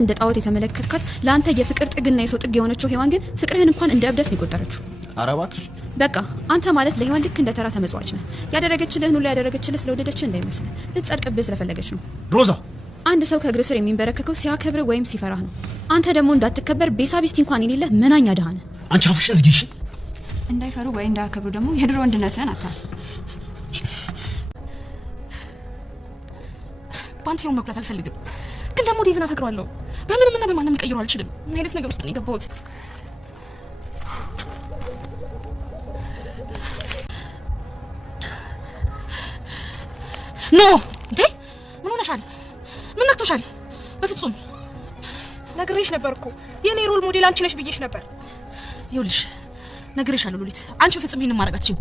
እንደ ጣዖት የተመለከትካት ለአንተ የፍቅር ጥግና የሰው ጥግ የሆነችው ሔዋን ግን ፍቅርህን እንኳን እንደ እብደት ነው የቆጠረችው። ኧረ እባክሽ በቃ አንተ ማለት ለሔዋን ልክ እንደ ተራ ተመጽዋች ነህ። ያደረገችልህን ሁሉ ያደረገችልህ ስለወደደችህ እንዳይመስል ልትጸድቅብህ ስለፈለገች ነው። ሮዛ አንድ ሰው ከእግር ስር የሚንበረከከው ሲያከብር ወይም ሲፈራህ ነው። አንተ ደግሞ እንዳትከበር ቤሳቢስቲ እንኳን የሌለ ምናኛ ድሃ ነህ። አንቺ አፍሽን ዝጊሽ። እንዳይፈሩ ወይ እንዳያከብሩ ደግሞ የድሮ ወንድነትህን አታል። ባንቴሮን መጉዳት አልፈልግም፣ ግን ደግሞ ዴቭን አፈቅረዋለሁ። በምንም እና በማንም ልቀይረው አልችልም። ምን አይነት ነገር ውስጥ ነው የገባሁት? ኖ እንዴ! ምን ሆነሻል? ምን ነክቶሻል? በፍጹም ነግሬሽ ነበር እኮ የኔ ሮል ሞዴል አንቺ ነሽ ብዬሽ ነበር። ይኸውልሽ ነግሬሻለሁ ሉሊት፣ አንቺ በፍጹም ይሄንን ማድረግ አትችይም።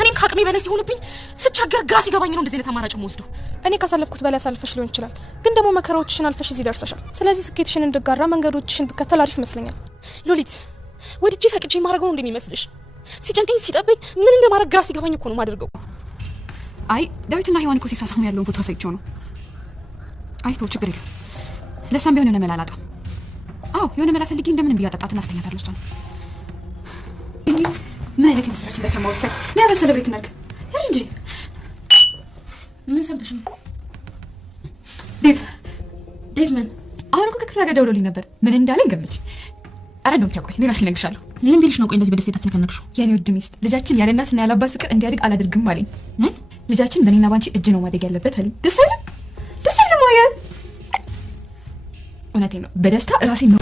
እኔም ከአቅሜ በላይ ሲሆንብኝ ስቻገር ግራ ሲገባኝ ነው እንደዚህ አይነት አማራጭ የምወስደው። እኔ ካሳለፍኩት በላይ አሳልፈሽ ሊሆን ይችላል፣ ግን ደግሞ መከራዎችሽን አልፈሽ እዚህ ደርሰሻል። ስለዚህ ስኬትሽን እንድጋራ መንገዶችሽን ብከተል አሪፍ ይመስለኛል። ሉሊት ወድጄ ፈቅጄ ማድረገው ነው እንደሚመስልሽ? ሲጨንቀኝ ሲጠበኝ ምን እንደማድረግ ግራ ሲገባኝ እኮ ነው ማድረገው። አይ ዳዊትና ሔዋን እኮ ሲሳሳሙ ያለውን ፎቶ ሳይቸው ነው። አይቶ ችግር የለም ለሷም ቢሆን የሆነ መላ አላጣም። አዎ የሆነ መላ ፈልጌ እንደምንም ቢያጠጣትና አስተኛታለሁ እሷን። ምን አይነት ምስራች እንደሰማው ፈት ለምን ሰለብሬት እናድርግ? ያጅ እንጂ ምን ሰምተሽ ነው? ዴቭ ምን አሁን እኮ ከክፍለ ሀገር ደውሎልኝ ነበር። ምን እንዳለኝ ገምች። አረ ነው ታቆይ እኔ ራሴ እነግርሻለሁ። ምን ቢልሽ ነው? ቆይ እንደዚህ በደስታ ተፈነከነክሽው? የኔ ውድ ሚስት ልጃችን ያለ እናትና ያለ አባት ፍቅር እንዲያድግ አላደርግም አለኝ። ምን ልጃችን በእኔና ባንቺ እጅ ነው ማደግ ያለበት አለኝ። ደስ አይልም ወይ? እውነቴን ነው። በደስታ ራሴን ነው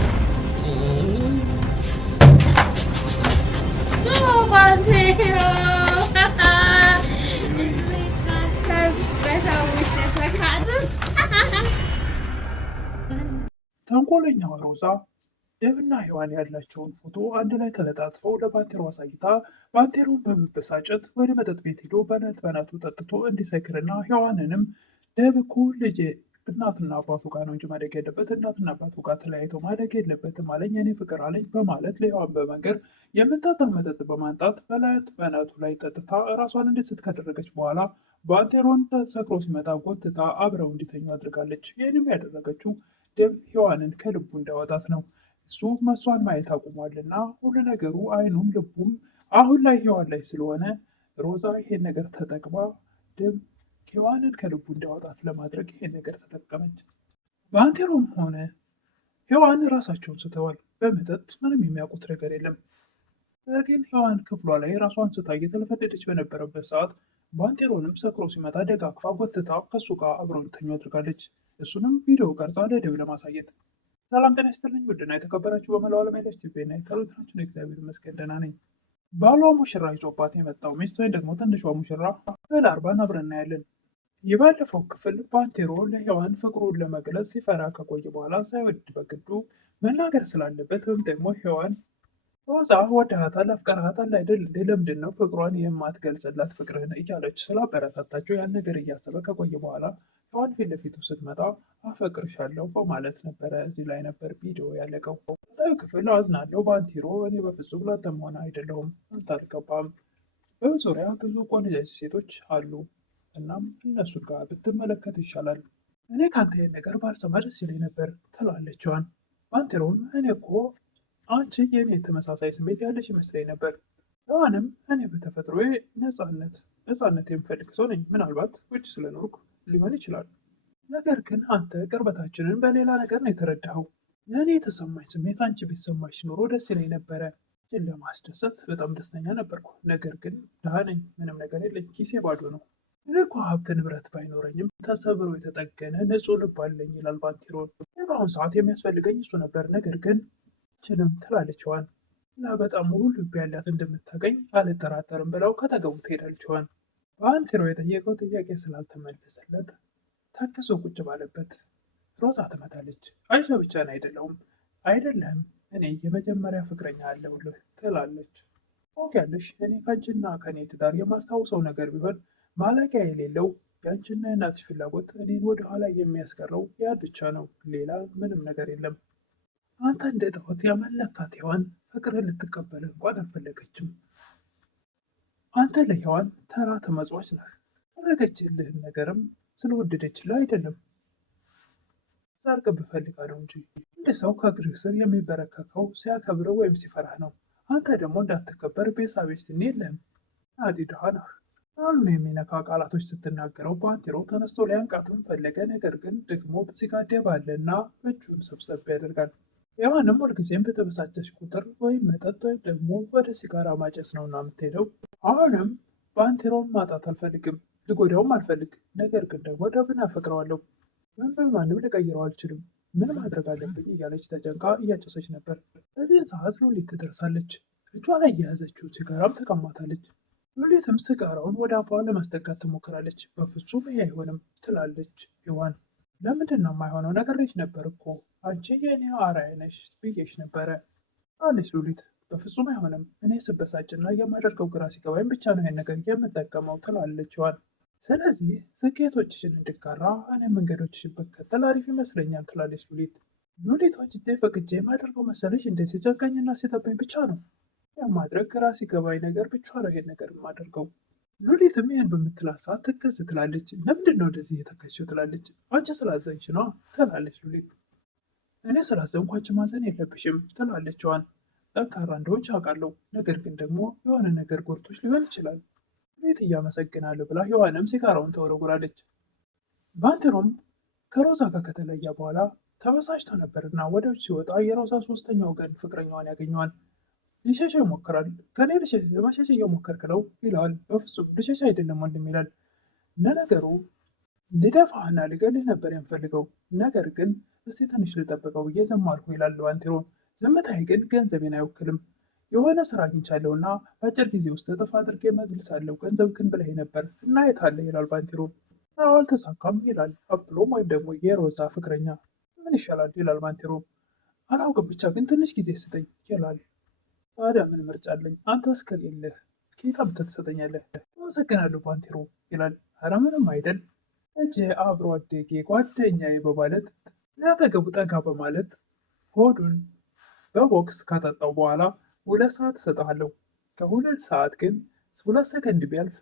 ተንኮለኛዋ ሮዛ ዴቭና ሔዋን ያላቸውን ፎቶ አንድ ላይ ተለጣጥፈው ለባንቴሮ አሳይታ ባንቴሮን በመበሳጨት ወደ መጠጥ ቤት ሄዶ በናቱ ጠጥቶ እንዲሰክርና ሔዋንንም ዴቭ እኮ ልጄ እናትና አባቱ ጋር ነው እንጂ ማደግ ያለበት እናትና አባቱ ጋር ተለያይተው ማደግ የለበትም አለኝ የኔ ፍቅር አለኝ በማለት ለሔዋን በመንገር የምታጣው መጠጥ በማንጣት በናቱ ላይ ጠጥታ እራሷን እንድትስት ካደረገች በኋላ ባንቴሮን ተሰክሮ ሲመጣ ጎትታ አብረው እንዲተኙ አድርጋለች። ይህንም ያደረገችው ዴቭ ሔዋንን ከልቡ እንዳወጣት ነው። እሱ መሷን ማየት አቁሟልና ሁሉ ነገሩ አይኑም ልቡም አሁን ላይ ሔዋን ላይ ስለሆነ ሮዛ ይሄን ነገር ተጠቅማ ዴቭ ሔዋንን ከልቡ እንዳወጣት ለማድረግ ይሄን ነገር ተጠቀመች። ባንቴሮም ሆነ ሔዋን ራሳቸውን ስተዋል። በመጠጥ ምንም የሚያውቁት ነገር የለም። ነገር ግን ሔዋን ክፍሏ ላይ ራሷን ስታ እየተለፈደደች በነበረበት ሰዓት ባንቴሮንም ሰክሮ ሲመጣ ደጋግፋ ጎትታ ከሱ ጋር አብረው እንዲተኙ አድርጋለች። እሱንም ቪዲዮ ቀርጻ ለዴቭ ለማሳየት። ሰላም ጤና ይስጥልኝ ውድና የተከበራችሁ በመላው ዓለም ያላችሁ ኢትዮጵያና ኤርትራውያን እግዚአብሔር ይመስገን ደህና ነኝ። ባሏ ሙሽራ ይዞባት የመጣው ሚስት ወይም ደግሞ ትንሿ ሙሽራ በ40 አብረን እናያለን። የባለፈው ክፍል ባንቴሮ ለሔዋን ፍቅሩን ለመግለጽ ሲፈራ ከቆየ በኋላ ሳይወድ በግዱ መናገር ስላለበት ወይም ደግሞ ሔዋን ሮዛ ወደሃታል አፍቀርሃታል አይደል እንዴ ለምንድን ነው ፍቅሯን የማትገልጽላት ፍቅርህን እያለች ስላበረታታቸው ያን ነገር እያሰበ ከቆየ በኋላ ሔዋን ፊት ለፊቱ ስትመጣ አፈቅርሻለሁ በማለት ነበረ። እዚህ ላይ ነበር ቪዲዮ ያለቀው። ቀጣዩ ክፍል አዝናለሁ ባንቴሮ እኔ በፍጹም ላንተ መሆን አይደለሁም አንተ አልገባም። በዙሪያ ብዙ ቆንጆች ሴቶች አሉ እናም እነሱን ጋር ብትመለከት ይሻላል። እኔ ካንተ ይህን ነገር ባልሰማ ደስ ይለኝ ነበር ትላለች ሔዋን። ባንቴሮም እኔ እኮ አንቺ የእኔ ተመሳሳይ ስሜት ያለች ይመስለኝ ነበር። ሔዋንም እኔ በተፈጥሮ ነፃነት የምፈልግ ሰው ነኝ። ምናልባት ውጭ ስለኖርኩ ሊሆን ይችላል። ነገር ግን አንተ ቅርበታችንን በሌላ ነገር ነው የተረዳኸው። ለእኔ የተሰማኝ ስሜት አንቺ ቢሰማሽ ኖሮ ደስ ይለኝ ነበረ። አንቺን ለማስደሰት በጣም ደስተኛ ነበርኩ። ነገር ግን ድሃ ነኝ፣ ምንም ነገር የለኝ፣ ኪሴ ባዶ ነው። እኔ እኮ ሀብት ንብረት ባይኖረኝም ተሰብሮ የተጠገነ ንጹህ ልብ አለኝ ይላል ባንቴሮ። በአሁኑ ሰዓት የሚያስፈልገኝ እሱ ነበር። ነገር ግን ችንም ትላለች ሔዋን እና በጣም ሙሉ ልብ ያላት እንደምታገኝ አልጠራጠርም ብለው ከተገቡ ትሄዳለች ሔዋን። ባንቴሮ የጠየቀው ጥያቄ ስላልተመለሰለት ታክሶ ቁጭ ባለበት ሮዛ ትመታለች። አይዞህ ብቻህን አይደለህም እኔ የመጀመሪያ ፍቅረኛ አለሁልህ ትላለች። ታውቂያለሽ እኔ ከአንቺና ከኔ ትዳር የማስታውሰው ነገር ቢሆን ማለቂያ የሌለው የአንቺና የእናትሽ ፍላጎት እኔን ወደኋላ የሚያስቀረው ያ ብቻ ነው። ሌላ ምንም ነገር የለም። አንተ እንደ ጣዖት ያመለካት ሔዋን ፍቅርህን ልትቀበልህ እንኳን አልፈለገችም። አንተ ለሔዋን ተራ ተመጽዋች ነህ። ያደረገችልህን ነገርም ስለወደደችልህ አይደለም። ሰርቅ ፈልጋ ነው እንጂ አንድ ሰው ከእግርህ ስር የሚበረከከው ሲያከብር ወይም ሲፈራህ ነው። አንተ ደግሞ እንዳትከበር ቤሳቤስትን የለህም። አዲ ድሃ ነህ። ቃሉን የሚነካ ቃላቶች ስትናገረው ባንቴሮ ተነስቶ ሊያንቃትም ፈለገ። ነገር ግን ደግሞ ሲጋደብ አለና እጁን ሰብሰብ ያደርጋል። ሔዋንም ሁልጊዜም በተበሳጨች ቁጥር ወይም መጠጥ ወይም ደግሞ ወደ ሲጋራ ማጨስ ነውና የምትሄደው። አሁንም ባንቴሮን ማጣት አልፈልግም፣ ልጎዳውም አልፈልግ። ነገር ግን ደግሞ ደብን አፈቅረዋለሁ። ምን በማንም ልቀይረው አልችልም። ምን ማድረግ አለብኝ እያለች ተጨንቃ እያጨሰች ነበር። በዚህን ሰዓት ሉሊት ትደርሳለች። እጇ ላይ የያዘችው ሲጋራም ተቀማታለች። ሉሊትም ሲጋራውን ወደ አፏ ለማስጠጋት ትሞክራለች። በፍጹም ይሄ አይሆንም ትላለች ሔዋን። ለምንድን ነው የማይሆነው? ነግሬሽ ነበር እኮ አንቺ የእኔ አርአያ ነሽ ብዬሽ ነበረ አለች ሉሊት። በፍጹም አይሆንም። እኔ ስበሳጭና የማደርገው ግራ ሲገባኝ ብቻ ነው ይህን ነገር የምጠቀመው ትላለች ሔዋን። ስለዚህ ስኬቶችሽን እንድጋራ እኔ መንገዶችሽን ብከተል አሪፍ ይመስለኛል ትላለች ሉሊት። ሉሊት ወጅዴ ፈቅጄ የማደርገው መሰለሽ እንደ ሲጨንቀኝና ሲጠበኝ ብቻ ነው የማድረግ ግራ ሲገባኝ ነገር ብቻ ነው ይሄን ነገር የማደርገው። ሉሊትም ይህን በምትላት ሰዓት ትክዝ ትላለች። ለምንድን ነው እንደዚህ የተከሽው ትላለች። አንቺ ስላዘንሽ ነው ትላለች ሉሊት። እኔ ስላዘንኩ አንቺ ማዘን የለብሽም ትላለች ሔዋን። ጠንካራ እንደሆንሽ አውቃለሁ፣ ነገር ግን ደግሞ የሆነ ነገር ጎድቶሽ ሊሆን ይችላል። ሉሊት እያመሰግናለሁ ብላ ሔዋንም ሲጋራውን ተወረውራለች። ባንቴሮም ከሮዛ ጋር ከተለየ በኋላ ተበሳጭቶ ነበርና ወደ ውጭ ሲወጣ የሮዛ ሶስተኛ ወገን ፍቅረኛዋን ያገኘዋል። ሊሸሸው ይሞክራል። ከኔ ለመሸሽ እየሞከርክ ነው ይለዋል። በፍጹም ልሸሽ አይደለም ወንድም ይላል። ለነገሩ ልደፋህና ልገልህ ነበር የምፈልገው፣ ነገር ግን እስቲ ትንሽ ልጠብቀው ብዬ ዝም አልኩ ይላል ባንቴሮ። ዝምታዬ ግን ገንዘቤን አይወክልም። የሆነ ስራ አግኝቻለሁና በአጭር ጊዜ ውስጥ እጥፍ አድርጌ እመልሳለሁ ገንዘብህን ብለህ ነበር እና የት አለ ይላል ባንቴሮ። አልተሳካም ይላል አብሎም ወይም ደግሞ የሮዛ ፍቅረኛ። ምን ይሻላል ይላል ባንቴሮ። አላውቅም ብቻ ግን ትንሽ ጊዜ ስጠኝ ይላል። ታዲያ ምን ምርጫ አለኝ? አንተ እስከሌለህ ከየት አምጥተህ ትሰጠኛለህ? አመሰግናለሁ ባንቴሮ ይላል። ኧረ ምንም አይደል እጄ አብሮ አደጌ ጓደኛዬ በማለት ሊያጠገቡ ጠጋ በማለት ሆዱን በቦክስ ካጠጣው በኋላ 2 ሰዓት እሰጥሃለሁ፣ ከ2 ሰዓት ግን 2 ሰከንድ ቢያልፍ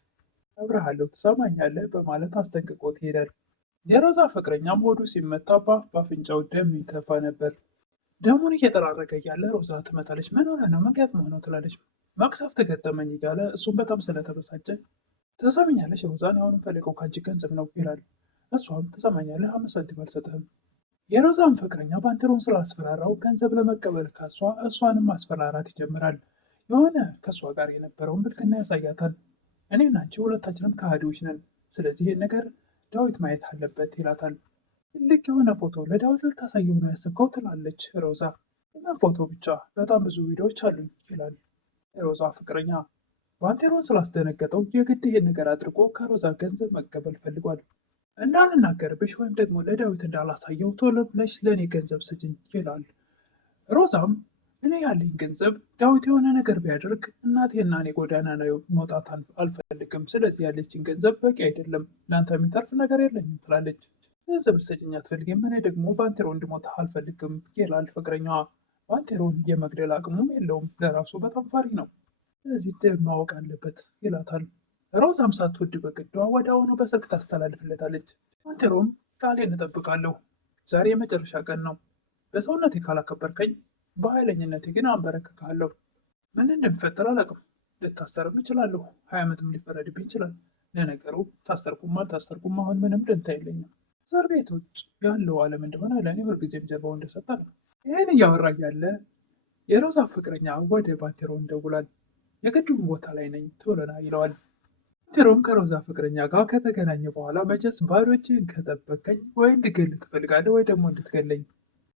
እብርሃለሁ፣ ትሰማኛለህ በማለት አስጠንቅቆት ይሄዳል። የሮዛ ፍቅረኛም ሆዱ ሲመታ በአፍንጫው ደም ይተፋ ነበር። ደሙን እየጠራረገ እያለ ሮዛ ትመጣለች። ምን ሆነ ነው ምክንያት መሆነው ትላለች። መቅሰፍት ገጠመኝ እያለ እሱም በጣም ስለተበሳጨ ትሰምኛለሽ ሮዛን አሁንም ፈለገው ከአንቺ ገንዘብ ነው ይላል። እሷም ትሰማኛለህ 5 ሳንቲም አልሰጥህም። የሮዛን ፍቅረኛ ባንቴሮን ስላስፈራራው ገንዘብ ለመቀበል ከሷ እሷንም ማስፈራራት ይጀምራል። የሆነ ከእሷ ጋር የነበረውን ብልክና ያሳያታል። እኔና አንቺ ሁለታችንም ከሃዲዎች ነን፣ ስለዚህ ይህን ነገር ዳዊት ማየት አለበት ይላታል። ትልቅ የሆነ ፎቶ ለዳዊት ልታሳየው ነው ያስብከው ትላለች ሮዛ። ምን ፎቶ ብቻ በጣም ብዙ ቪዲዮዎች አሉኝ ይላል። የሮዛ ፍቅረኛ ባንቴሮን ስላስደነገጠው የግድ ይሄን ነገር አድርጎ ከሮዛ ገንዘብ መቀበል ፈልጓል። እንዳልናገርብሽ ወይም ደግሞ ለዳዊት እንዳላሳየው ቶሎ ብለሽ ለእኔ ገንዘብ ስጭኝ ይላል። ሮዛም እኔ ያለኝ ገንዘብ ዳዊት የሆነ ነገር ቢያደርግ እናቴና እኔ ጎዳና ላይ መውጣት አልፈልግም፣ ስለዚህ ያለችን ገንዘብ በቂ አይደለም፣ ለአንተ የሚተርፍ ነገር የለኝም ትላለች። ገንዘብ ልሰጭኝ አትፈልጊም? እኔ ደግሞ ባንቴሮ እንዲሞት አልፈልግም ይላል ፍቅረኛዋ። ባንቴሮን የመግደል አቅሙም የለውም፣ ለራሱ በጣም ፈሪ ነው፣ ስለዚህ ደም ማወቅ አለበት ይላታል። ሮዛም ሳትወድ በግዷ ወዲያውኑ በስልክ ታስተላልፍለታለች። ባንቴሮም ቃሌን እጠብቃለሁ፣ ዛሬ የመጨረሻ ቀን ነው፣ በሰውነቴ ካላከበርከኝ በኃይለኝነቴ ግን አንበረክካለሁ። ምን እንደሚፈጠር አላውቅም፣ ልታሰርም እችላለሁ፣ 20 ዓመትም ሊፈረድብኝ ይችላል። ለነገሩ ታሰርኩም አልታሰርኩም አሁን ምንም ደንታ የለኝም። እስር ቤት ውጭ ያለው ዓለም እንደሆነ ለእኔ ሁልጊዜም ጀርባው እንደሰጠ ነው። ይህን እያወራ ያለ የሮዛ ፍቅረኛ ወደ ባንቴሮ ይደውላል። የግድቡ ቦታ ላይ ነኝ ቶሎና ይለዋል። ባንቴሮም ከሮዛ ፍቅረኛ ጋር ከተገናኘ በኋላ መቼስ ባዶ እጅህን ከጠበቀኝ ወይ እንድገልህ ትፈልጋለህ ወይ ደግሞ እንድትገለኝ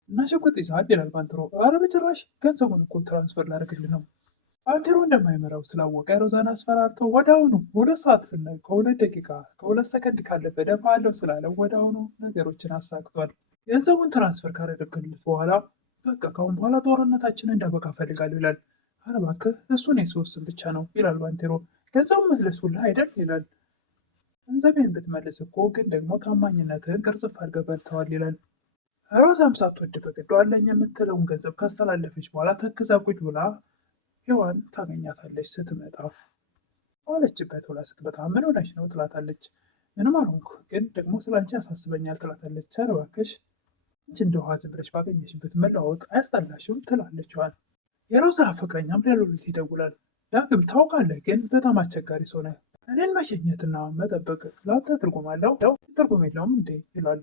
እና ሽጉጥ ይዘሃል ይላል ባንቴሮ። ኧረ በጭራሽ ገንዘቡን እኮ ትራንስፈር ላደርግልህ ነው። ባንቴሮ እንደማይመራው ስላወቀ ሮዛን አስፈራርቶ ወዲያውኑ 2 ሰዓት ከ2 ደቂቃ ከ2 ሰከንድ ካለፈ እደፋለሁ ስላለው ወዲያውኑ ነገሮችን አሳክቷል። ገንዘቡን ትራንስፈር ካደረግልት በኋላ በቃ ካሁን በኋላ ጦርነታችንን እንዳበቃ ፈልጋለሁ ይላል። ኧረ እባክህ እሱን የሶስም ብቻ ነው ይላል ባንቴሮ። ገንዘቡን መለሱልህ አይደል ይላል። ገንዘቤን ብትመልስ እኮ ግን ደግሞ ታማኝነትህን ቅርጽፍ አድርገህ በልተዋል ይላል። ሮዛም ሳትወድ በግዷ አለኝ የምትለውን ገንዘብ ካስተላለፈች በኋላ ተክዛ ቁጭ ብላ ሔዋን ታገኛታለች። ስትመጣ ዋለችበት ብላ ስትመጣ ምን ሆነች ነው ትላታለች። ምንም አልሆንኩ ግን ደግሞ ስላንቺ ያሳስበኛል ትላታለች። ኧረ እባክሽ አንቺ እንደ ውሃ ዝም ብለሽ ባገኘሽበት መለዋወጥ አያስጠላሽም? ትላለች ሔዋን። የሮዛ ፍቅረኛም ለሉሊት ይደውላል። ዳግም ታውቃለህ፣ ግን በጣም አስቸጋሪ ሰው ነህ። እኔን መሸኘትና መጠበቅ ለአንተ ትርጉም አለው? ትርጉም የለውም እንዴ? ይላል።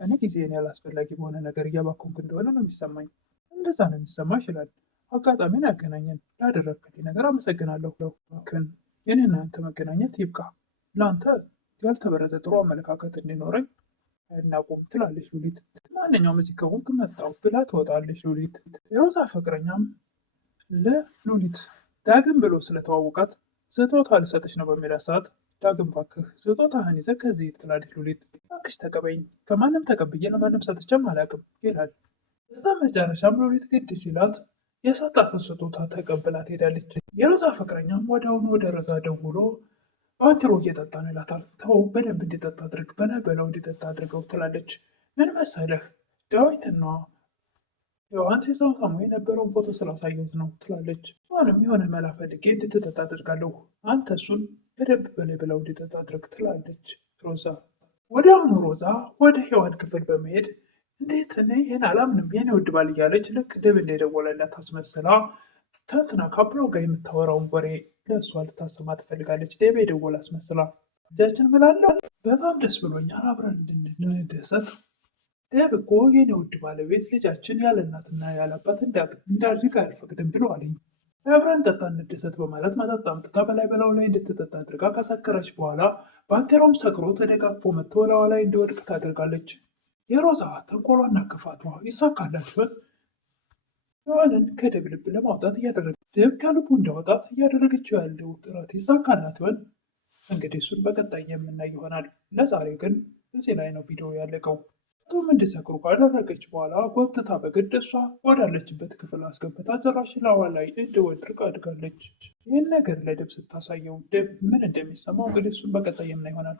እኔ ጊዜን ያላስፈላጊ በሆነ ነገር እያባከንኩ እንደሆነ ነው የሚሰማኝ። እንደዛ ነው የሚሰማሽ? ይላል። አጋጣሚን ያገናኘን ላደረግክልኝ ነገር አመሰግናለሁ። ግን የኔና አንተ መገናኘት ይብቃ። ለአንተ ያልተበረዘ ጥሩ አመለካከት እንዲኖረኝ አይናቁም፣ ትላለች ሉሊት። ማንኛውም እዚህ ከሆንክ መጣሁ ብላ ትወጣለች ሉሊት። የሮዛ ፍቅረኛም ለሉሊት ዳግም ብሎ ስለተዋወቃት ስጦታ ልሰጥሽ ነው በሚላት ሰዓት ዳግም እባክህ ስጦታህን ይዘህ ከዚህ ትላለች ሉሊት። እባክሽ ተቀበይኝ፣ ከማንም ተቀብዬ ለማንም ሰጥቼም አላውቅም ይላል። በስተ መጨረሻም ሉሊት ግድ ሲላት የሰጣትን ስጦታ ተቀብላ ትሄዳለች። የሮዛ ፍቅረኛም ወዲያውኑ ወደ ሮዛ ደውሎ ባንቴሮ እየጠጣ ነው ይላታል። ተው በደንብ እንዲጠጣ አድርግ፣ በላው እንዲጠጣ አድርገው ትላለች። ምን መሰለህ ዳዊትና ሔዋን ሲሳሳሙ የነበረውን ፎቶ ስላሳየሁት ነው ትላለች። ሔዋንም የሆነ መላ ፈልጌ እንድትጠጣ አድርጋለሁ፣ አንተ እሱን በደንብ በላው እንዲጠጣ አድርግ ትላለች ሮዛ። ወዲያውኑ ሮዛ ወደ ሔዋን ክፍል በመሄድ እንዴት እኔ ይህን አላምንም የኔ ውድ ባል እያለች ልክ ድብ እንደደወለላት አስመስላ ከእንትና ከአብሮ ጋር የምታወራውን ወሬ ለእሷ ልታሰማ ትፈልጋለች። ደቤ ደወል አስመስላ ልጃችን ምላለው በጣም ደስ ብሎኛል፣ አብረን እንድንደሰት። ደብ እኮ የኔ ውድ ባለቤት ልጃችን ያለ እናትና ያለ አባት እንዳድግ አልፈቅድም ብሎ አለኝ። አብረን ጠጣ እንደሰት በማለት መጠጥ አምጥታ በላዩ ላይ እንድትጠጣ አድርጋ ካሰከረች በኋላ ባንቴሮም ሰክሮ ተደጋግፎ መጥቶ ላዋ ላይ እንዲወድቅ ታደርጋለች። የሮዛ ተንኮሏና ክፋቷ ይሳካላት ይሆን? ሔዋንን ከደብ ልብ ለማውጣት ደብ ከልቡ እንዳወጣት እያደረገችው ያለው ጥረት ይሳካላት ይሆን? እንግዲህ እሱን በቀጣይ የምናይ ይሆናል። ለዛሬ ግን እዚህ ላይ ነው ቪዲዮ ያለቀው። ቶም እንዲሰክሩ ካደረገች በኋላ ጎትታ በግድ እሷ ወዳለችበት ክፍል አስገብታ ጭራሽ ላዋ ላይ እንዲወድቅ አድርጋለች። ይህን ነገር ለደብ ስታሳየው ደብ ምን እንደሚሰማው እንግዲህ እሱን በቀጣይ የምናይ ይሆናል።